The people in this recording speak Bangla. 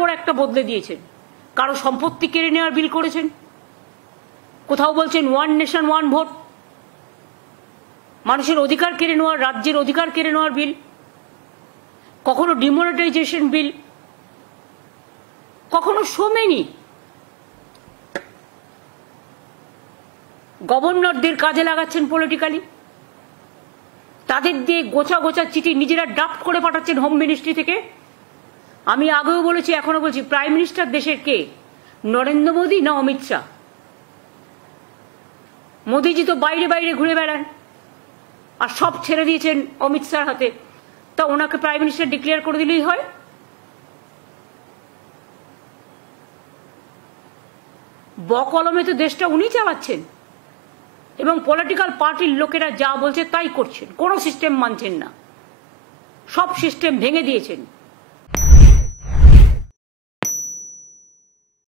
পর একটা বদলে দিয়েছেন। কারো সম্পত্তি কেড়ে নেওয়ার বিল করেছেন, কোথাও বলছেন ওয়ান নেশন ওয়ান ভোট, মানুষের অধিকার কেড়ে নেওয়ার, রাজ্যের অধিকার কেড়ে নেওয়ার বিল, কখনো ডিমনিটাইজেশন বিল, কখনো সোমেনি গভর্নরদের কাজে লাগাচ্ছেন পলিটিক্যালি, তাদের দিয়ে গোছা গোছা চিঠি নিজেরা ড্রাফট করে পাঠাচ্ছেন হোম মিনিস্ট্রি থেকে। আমি আগেও বলেছি, এখনো বলছি, প্রাইম মিনিস্টার দেশের কে? নরেন্দ্র মোদী না অমিত শাহ? মোদীজি তো বাইরে বাইরে ঘুরে বেড়ান আর সব ছেড়ে দিয়েছেন অমিত শাহর হাতে, তা ওনাকে প্রাইম মিনিস্টার ডিক্লেয়ার করে দিলেই হয়। বকলমে তো দেশটা উনি চালাচ্ছেন এবং পলিটিক্যাল পার্টির লোকেরা যা বলছে তাই করছেন, কোনো সিস্টেম মানছেন না, সব সিস্টেম ভেঙে দিয়েছেন।